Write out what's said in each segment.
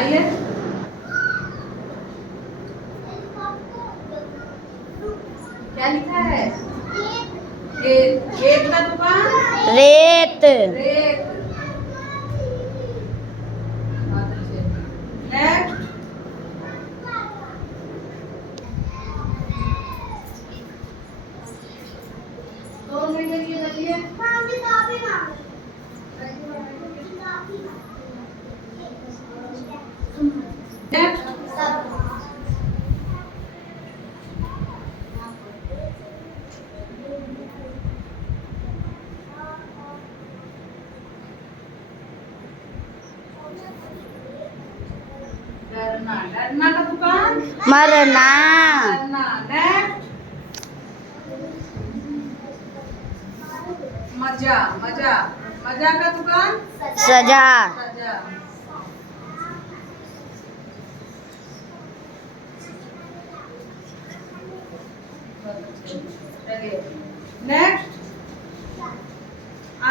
आइए। क्या लिखा है? खेत का दुकान रेत। रेत। नेक्स्ट। दो मिनट के लिए बैठिए। नेक्स्ट। डरना। डरना का दुकान मरना। डरना। नेक्स्ट। मजा। मजा। मजा का दुकान सजा। सजा। चलिए नेक्स्ट।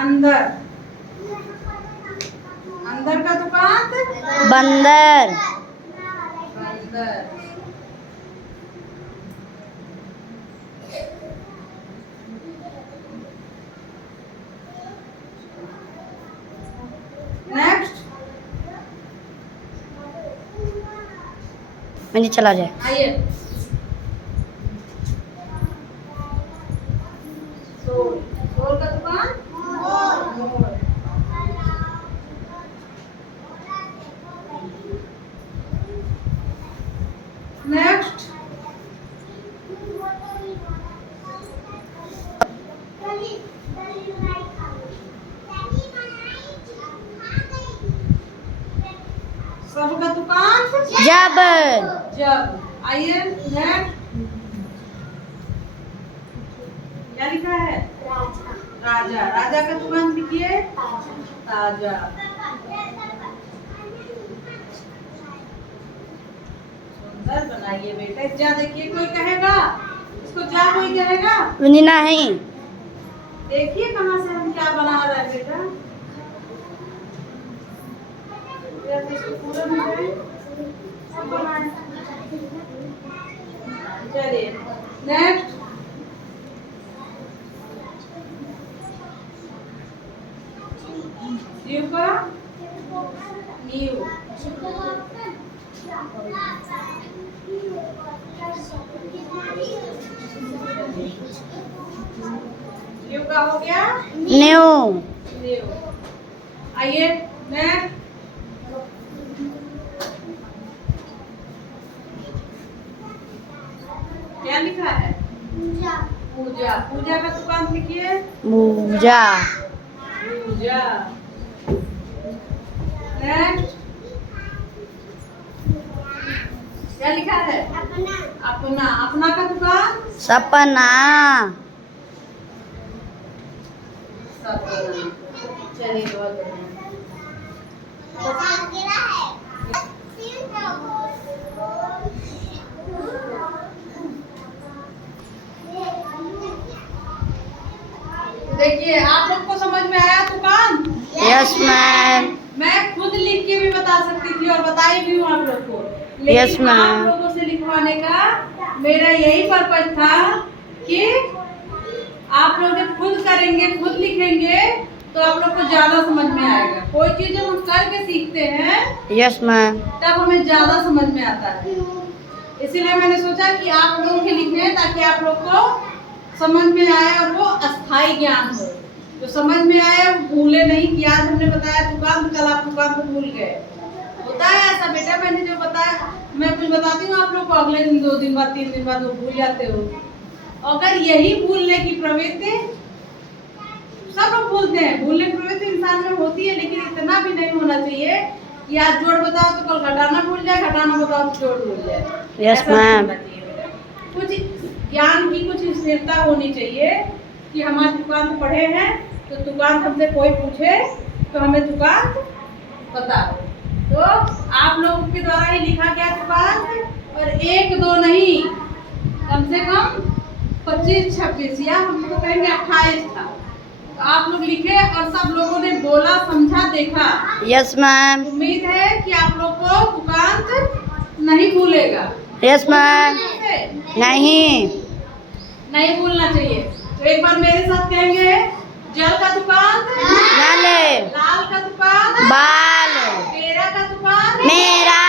अंदर। अंदर का दुकान बंदर। बंदर। नेक्स्ट। मुझे चला जाए। आइए। सोल। सोल का दुकान मोर। नेक्स्ट। सब का दुकान जब। जब। आइए नेक्स्ट। क्या लिखा है? राजा। राजा का दुकान लिखिए ताजा। सुंदर बनाइए बेटा। जा देखिए कोई कहेगा इसको, जा कोई कहेगा नहीं। देखिए कहाँ से हम क्या बना रहे हैं बेटा। इसको पूरा मिलाएं, सब बनाएं। चलिए नेक्स्ट। न्यू का न्यू। न्यू का हो गया न्यू। न्यू। आइए नेक्स्ट। क्या लिखा है? पूजा। पूजा। पूजा का दुकान लिखिए पूजा। पूजा। नेक्स्ट। क्या लिखा है? अपना। अपना। अपना का दुकान सपना। सपना। चलिए बहुत बढ़िया। देखिए आप लोग को समझ में आया दुकान? Yes ma'am. मैं खुद लिख के भी बता सकती थी और बताई भी हूँ आप लोग को, लेकिन Yes, ma'am. आप लोगों से लिखवाने का मेरा यही पर्पज था कि आप लोग जब खुद करेंगे, खुद लिखेंगे तो आप लोग को ज्यादा समझ में आएगा। कोई चीज जब हम करके सीखते हैं यस मैम। तब हमें ज्यादा समझ में आता है। इसीलिए मैंने सोचा कि आप लोग ही लिखें ताकि आप लोग को समझ में आए और वो अस्थाई ज्ञान हो। जो समझ में आए वो भूले नहीं कि आज हमने बताया दुकान, कल आप दुकान को भूल गए। होता है ऐसा बेटा, मैंने जो बताया मैं कुछ बताती हूँ आप लोग को, अगले दिन 2 दिन बाद 3 दिन बाद वो भूल जाते हो। अगर यही भूलने की प्रवृत्ति, सब लोग भूलते हैं, भूलने की प्रवृत्ति इंसान में होती है, लेकिन इतना भी नहीं होना चाहिए कि आज जोड़ बताओ तो कल घटाना भूल जाए, घटाना बताओ तो जोड़ भूल जाए। Yes ma'am. कुछ ज्ञान की कुछ स्थिरता होनी चाहिए कि हमारे दुकान पढ़े हैं तो दुकान हमसे कोई पूछे तो हमें दुकान बताओ। तो आप लोगों के द्वारा ही लिखा गया दुकान, और 1-2 नहीं, कम से कम 25-26 या हम तो कहेंगे 28 था। आप लोग लिखे और सब लोगों ने बोला, समझा, देखा। Yes ma'am. उम्मीद है कि आप लोग को तुकांत नहीं भूलेगा। Yes ma'am. नहीं। नहीं भूलना चाहिए। तो एक बार मेरे साथ कहेंगे, जल का तुकांत नल, लाल का तुकांत बाल, तेरा का तुकांत मेरा,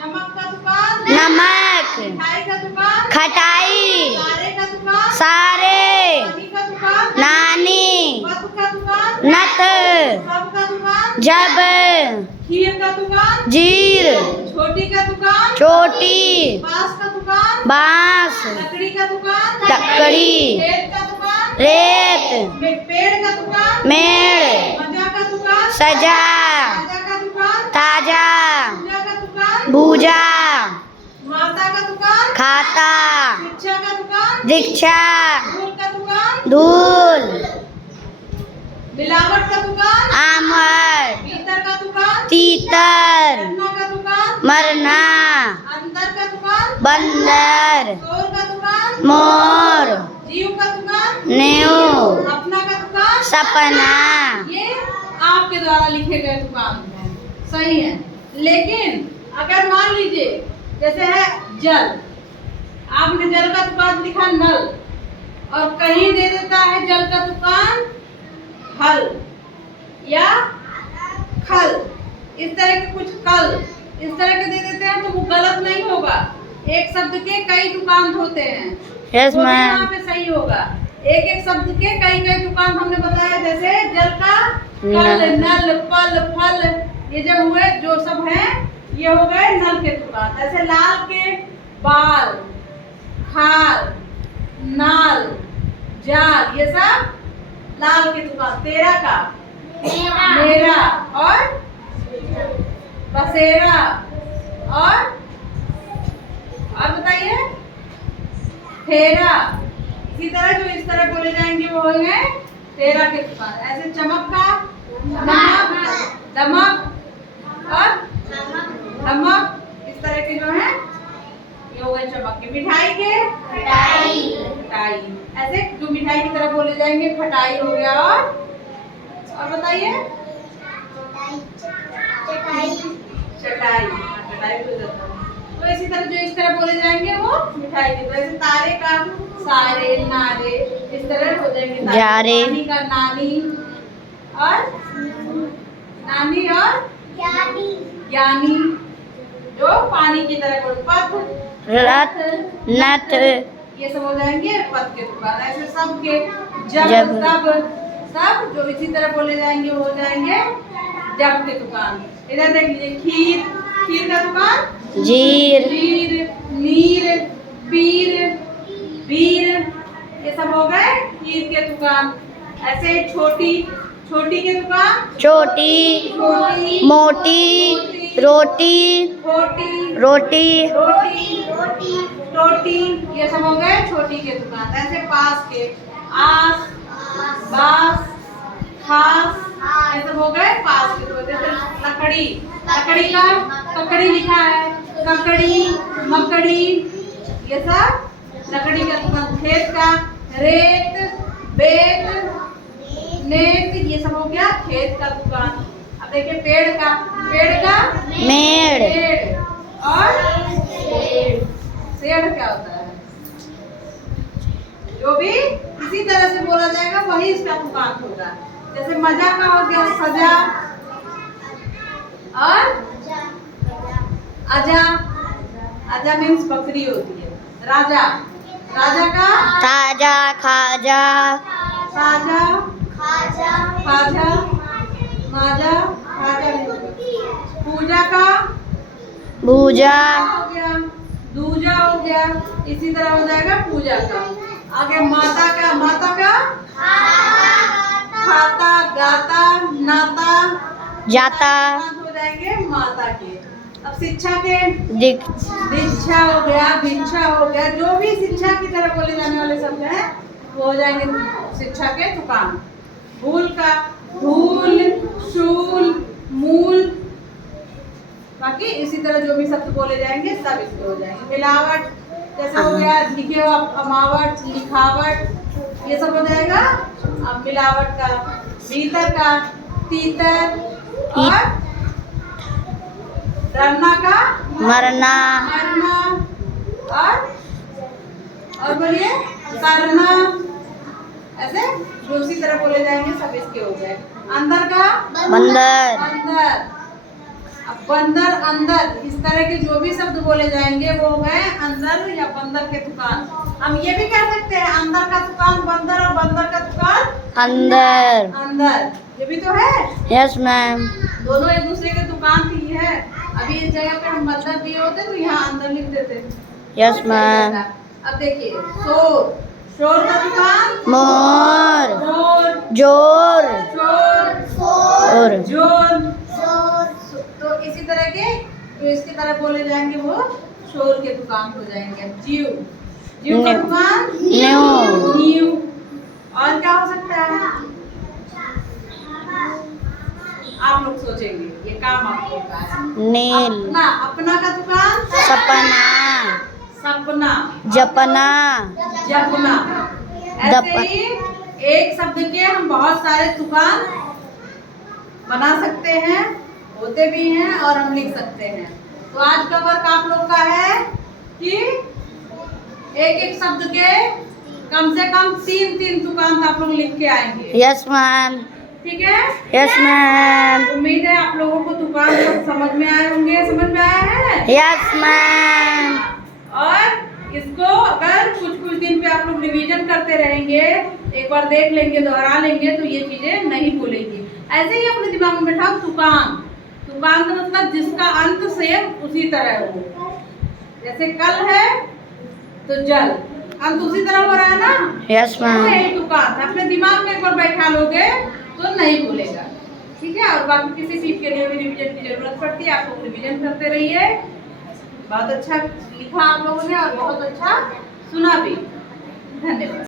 नमक का तुकांत नमक, मिठाई का तुकांत खटाई, सारे का तुकांत सारे, नानी का तुकांत नानी, मत का तुकांत नत, सब का तुकांत जब, खीर का तुकांत जीर, छोटी का तुकांत छोटी, बांस का तुकांत बांस, लकड़ी का तुकांत लकड़ी, रेत का तुकांत रेत, पेड़ का तुकांत मेड़, मजा का तुकांत सजा, राजा का तुकांत ताजा, पूजा का तुकांत भूजा, माता का तुकांत खाता, शिक्षा का तुकांत दीक्षा, धूल का तुकांत धूल, मिलावट का तुकांत आमर, भीतर का तुकांत तीतर, रखना का तुकांत मरना, अंदर का तुकांत बंदर, शोर का तुकांत मोर, जीव का तुकांत न्यू, अपना का तुकांत सपना। ये आपके द्वारा लिखे गए तुकांत हैं। सही है। लेकिन अगर मान लीजिए जैसे है जल, आपने जल का तुकांत लिखा नल और कहीं दे देता है जल का तुकांत हल या खल, इस तरह के कुछ कल इस तरह के दे देते हैं तो वो गलत नहीं होगा। एक शब्द के कई तुकांत होते हैं। यस वो भी मैम। वहाँ पे सही होगा। एक एक शब्द के कई कई तुकांत हमने बताया, जैसे जल का कल, नल, पल, फल, ये जब हुए जो सब हैं ये हो गए नल के तुकांत। ऐसे लाल के बाल, खाल, नाल, जाल, ये सब लाल के तुकांत। तेरा का मेरा और बसेरा और बताइए फेरा। इसी तरह जो इस तरह बोले जाएंगे वो है तेरा के तुकांत। ऐसे चमक का नमक, दमक और धमक, इस तरह के जो है ये हो गए चमक के। मिठाई के खटाई, ऐसे जो मिठाई की तरह बोले जाएंगे खटाई हो गया। और बताइए चटाई, चटाई हो जाता है। तो इसी तरह जो इस तरह बोले जाएंगे वो मिठाई के। तो ऐसे तारे का सारे, नारे, इस तरह हो जाएंगे जारे। नानी का नानी और ज्ञानी, जो पानी की तरह बोल। पथ, रथ, नथ, ये सब हो जाएंगे पद के तुकांत। ऐसे सब के जब, जब। सब जो इसी तरह बोले जाएंगे वो हो जाएंगे जब के तुकांत। इधर देख लीजिए खीर, खीर का तुकांत जीर, जीर, नीर, पीर, वीर, ये सब हो गए खीर के तुकांत। ऐसे छोटी, छोटी के तुकांत छोटी, छोटी, मोटी, रोटी, छोटी, रोटी, रोटी, टोटी, ये सब हो गए छोटी के तुकांत। ऐसे पास के आस, बास, खास, ये सब हो गए पास के तुकांत। जैसे लकड़ी, लकड़ी का ककड़ी लिखा है, ककड़ी, मकड़ी, ये सब लकड़ी का तुकांत। खेत का रेत, बेत, नेत, ये सब हो गया खेत का तुकांत। अब देखिए पेड़ का मेड़, पेड़ और शेर क्या होता है, जो भी इसी तरह से बोला जाएगा वही इसका तुकांत होगा। जैसे मजा का हो गया सजा और आजा, आजा मीन्स बकरी होती है। राजा, राजा का ताजा, खाजा, साजा, खाजा, माजा, खाजा नहीं होगा। पूजा का भूजा, हो गया, दूजा हो गया, इसी तरह हो जाएगा पूजा का। आगे माता का खाता, गाता, नाता, जाता, हो जाएंगे माता के। अब शिक्षा के दीक्षा हो गया, भिक्षा हो गया, जो भी शिक्षा की तरह बोले जाने वाले शब्द हैं वो हो जाएंगे शिक्षा के तुकांत। भूल का धूल, शूल, मूल, बाकी इसी तरह जो भी शब्द बोले जाएंगे सब इसके हो जाएंगे। मिलावट जैसे हो गया लिखे हो अमावट, लिखावट, ये सब हो जाएगा अब मिलावट का, भीतर का, तीतर, और डरना का, मरना, मरना, और बोलिए करना। ऐसे जो उसी तरह बोले जाएंगे सब इसके हो गए। अंदर का, बंदर, अंदर। अब बंदर, अंदर, इस तरह के जो भी शब्द बोले जाएंगे वो हो गए अंदर या बंदर के दुकान। हम ये भी कह सकते हैं अंदर का दुकान बंदर और बंदर का दुकान अंदर। अंदर। ये भी तो है, यस मैम। दोनों एक दूसरे के दुकान थी है। अभी इस जगह पे हम बंदर दिए होते तो यहाँ अंदर लिख देते। Yes ma'am. अब देखिए शोर, शोर का दुकान मोर, जोर, जोर, शोर, और जोर। तो इसी तरह के जो इसकी तरह बोले जाएंगे वो शोर के दुकान हो जाएंगे। जीव, जीव का दुकान न्यू, नीव। और क्या हो सकता है आप लोग सोचेंगे, ये काम आप लोग का है। नील, अपना, अपना का दुकान सपना, सपना, जपना, जपना। ऐसे ही एक शब्द के हम बहुत सारे दुकान बना सकते हैं, होते भी हैं और हम लिख सकते हैं। तो आज का वर्क आप लोग का है कि एक एक शब्द के कम से कम 3-3 दुकान आप लोग लिख के आएंगे। Yes ma'am. ठीक है, यस मैम। उम्मीद है आप लोगों को दुकान सब समझ में आए होंगे। समझ में आया है? Yes ma'am. और इसको अगर कुछ कुछ दिन पे आप लोग रिवीजन करते रहेंगे, एक बार देख लेंगे, दोहरा लेंगे तो ये चीजें नहीं भूलेंगी। ऐसे ही अपने दिमाग में बैठाओ दुकान। दुकान का मतलब जिसका अंत सेम उसी तरह हो। जैसे कल है तो जल, अंत उसी तरह हो रहा है ना। Yes ma'am. यही दुकान अपने दिमाग में एक बार बैठा लोगे तो नहीं भूलेगा। ठीक है, और बाकी किसी चीज के लिए भी रिवीजन की जरूरत पड़ती है, आप लोग रिवीजन करते रहिए। बहुत अच्छा लिखा आप लोगों ने और बहुत अच्छा सुना भी। धन्यवाद।